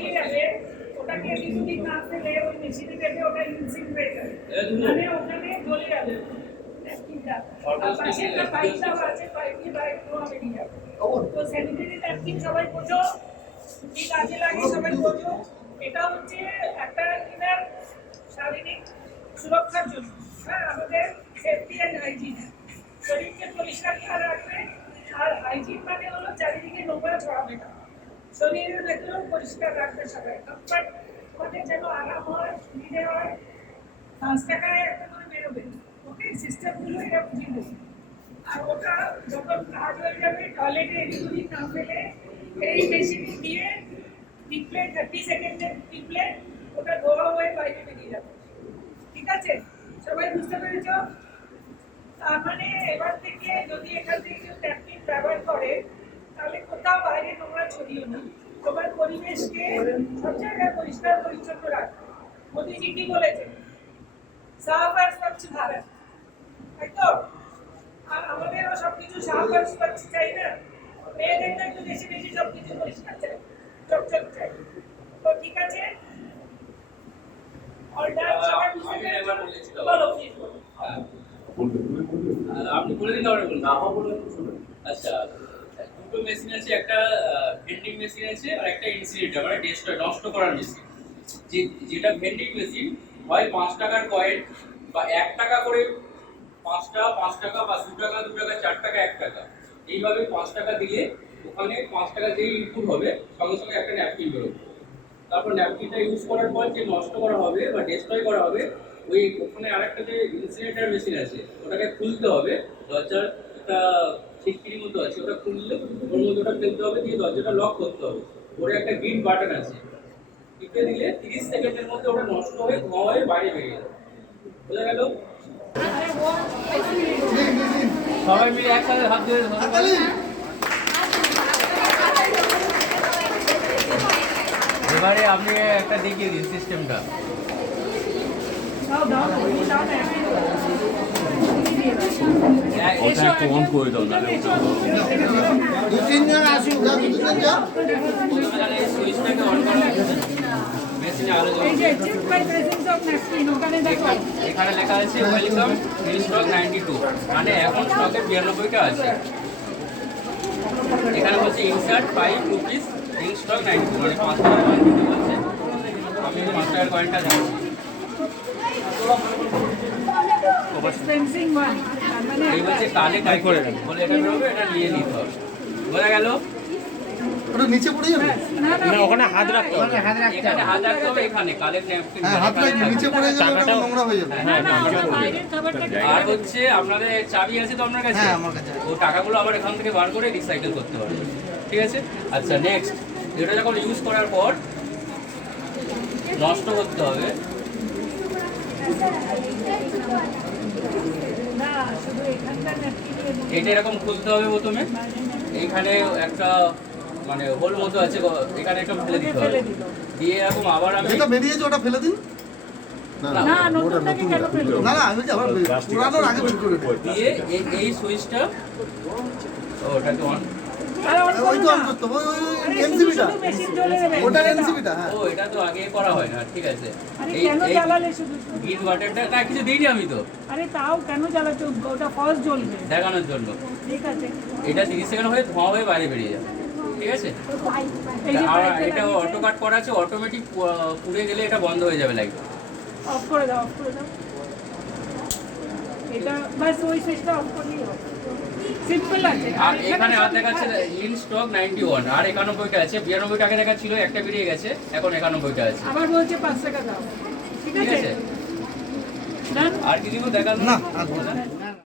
পরিষ্কারটাকে কিছুদিন না ফেলে ওই মেশিনে থেকে ওটা ইনসিন হয়ে যায় মানে ওখানে যাবে। সবাই বোঝো, কি কাজে লাগে সবাই বোঝো। এটা হচ্ছে একটা শারীরিক সুরক্ষার জন্য। হ্যাঁ আমাদের সেফটি অ্যান্ড হাইজিন শরীরকে পরিষ্কার করে রাখবে। আর হাইজিন মানে হলো চারিদিকে নোংরা ছড়াবে না শরীরের ভেতরেও পরিষ্কার রাখতে সবাই কমফর্ট আমাদের যেন আরাম হয়, সুবিধে হয়, পাঁচ টাকায় একটা করে বেরোবে। ওকে সিস্টেমগুলো এরা বুঝিয়ে দেবে। আর ওটা যখন কাজ হয়ে যাবে টয়লেটে এদিক না ফেলে এই মেশিনে দিয়ে টিপলে থার্টি সেকেন্ডের টিপলে ওটা ধোয়া হয়ে বাইরে বেরিয়ে যাবে। ঠিক আছে? সবাই বুঝতে পেরেছ? তার মানে এবার থেকে যদি এখান থেকে কেউ ট্যাপটিন ব্যবহার করে তাহলে কোথাও বাইরে নোংরা ছড়িও না। তোমার পরিবেশকে সব জায়গায় পরিষ্কার পরিচ্ছন্ন রাখো। মোদিজি কি বলেছে সাফ আর স্বচ্ছ ভারত। তাই তো? আর আমাদেরও সবকিছু সাফ আর স্বচ্ছ চাই না? মেয়েদের তো একটু বেশি বেশি সবকিছু পরিষ্কার চাই চকচক চাই। তো ঠিক আছে? আর আপনি বলে দিন আচ্ছা। দুটো মেশিন আছে, একটা ভেন্ডিং মেশিন আছে আর একটা ইনসিনেটর মানে ডেস্ট্রয় নষ্ট করার মেশিন যে, যেটা ভেন্ডিং মেশিন হয় পাঁচ টাকার কয়েন বা এক টাকা করে পাঁচটা পাঁচ টাকা বা দু টাকা দু টাকা, চার টাকা, এক টাকা। এইভাবে পাঁচ টাকা দিলে ওখানে পাঁচ টাকা যেই ইনপুট হবে, সঙ্গে সঙ্গে একটা ন্যাপকিন বেরোবে। তারপর ন্যাপকিনটা ইউজ করার পর যে নষ্ট করা হবে বা ডিস্ট্রয় করা হবে, ওই ওখানে আরেকটা যে ইনসিনেটার মেশিন আছে, ওটাকে খুলতে হবে, দরজার একটা ছিটকিরি মতো আছে ওটা খুললে ওর মধ্যে ওটা ফেলতে হবে দিয়ে দরজাটা লক করতে হবে। ওর একটা গ্রিন বাটন আছে। টিপে দিলে তিরিশ সেকেন্ডের মধ্যে ওটা নষ্ট হয়ে ধোঁয়া হয়ে বাইরে বেরিয়ে যাবে। বোঝা গেল? সবাই মিলে একসাথে হাত ধরে ধরো। এবারে আপনি একটা দেখিয়ে দিন সিস্টেমটা দাও দাও তুমি দাও না একই দাও। ওটা একটু অন করে দাও নাহলে ওটা দু তিনজন আসুক দু তিনজন সুইচটাকে অন এখানে লেখা আছে ওয়েলকাম স্টক 92 মানে এখন স্টকে 92টা আছে। এখানে বলছে ইনসার্ট 5 রুপিস ইন স্টক 92 মানে 5 টাকার বলছে। আমি 5 টাকার কয়েনটা দিচ্ছি এই বলছে কালে টাই করে বলে এটা বেরোবে এটা নিয়ে নিতে হবে। বোঝা গেল? ওটা নিচে পড়ে যাবে? না না ওখানে হাত রাখতে হবে। এখানে হাত রাখতে হবে এখানে কালের ন্যাপকিন হ্যাঁ হাত লাগবে নিচে পড়ে গেলে ওটা নোংরা হয়ে যাবে। না না ওটা বাইরের খাবারটাকে আর হচ্ছে আপনাদের চাবি আছে তো আপনার কাছে? হ্যাঁ, আমার কাছে ও টাকাগুলো আবার এখান থেকে বার করে রিসাইকেল করতে পারবে ঠিক আছে? আচ্ছা নেক্সট এটা যখন ইউজ করার পর নষ্ট করতে হবে। এটা এরকম খুলতে হবে প্রথমে। এইখানে একটা মানে হোল মতো আছে এখানে একটা ফেলে দিতে হবে। দিয়ে এরকম আবার আমি এটা বেরিয়েছে ওটা ফেলে দিন। দিয়ে এই- এই সুইচটা ওটাকে অন ওই তো ওই এমসিবিটা। ওটা এমসিবিটা হ্যাঁ। ও এটা তো আগে করা হয় না ঠিক আছে। আরে এই কেন জ্বালালে শুধু? গ্রিন বাটনটা না কিছু দিইনি আমি তো। আরে তাও কেন জ্বালাচ্ছ ওটা ফার্স্ট জ্বলবে। দেখানোর জন্য। ঠিক আছে। এটা সেকেন্ড হয়ে ধোঁয়া হয়ে বাইরে বেরিয়ে যাবে। ঠিক আছে? আর এটা লাগিয়েছে, অটো কাট করা আছে অটোমেটিক পুড়ে গেলে এটা বন্ধ হয়ে যাবে লাইট অফ করে দাও অফ করে দাও। এটা বাস ওই সুইচটা অফ করলেই হবে। সিম্পল আছে। আর এখানে আর দেখাচ্ছে ইন স্টক নাইনটি ওয়ান আর একানব্বইটা আছে। বিরানব্বই টাকা দেখাচ্ছিল একটা বেরিয়ে গেছে এখন একানব্বইটা আছে। আবার বলছে পাঁচ টাকা দাও। ঠিক আছে? আর কিছু দেখাল না না।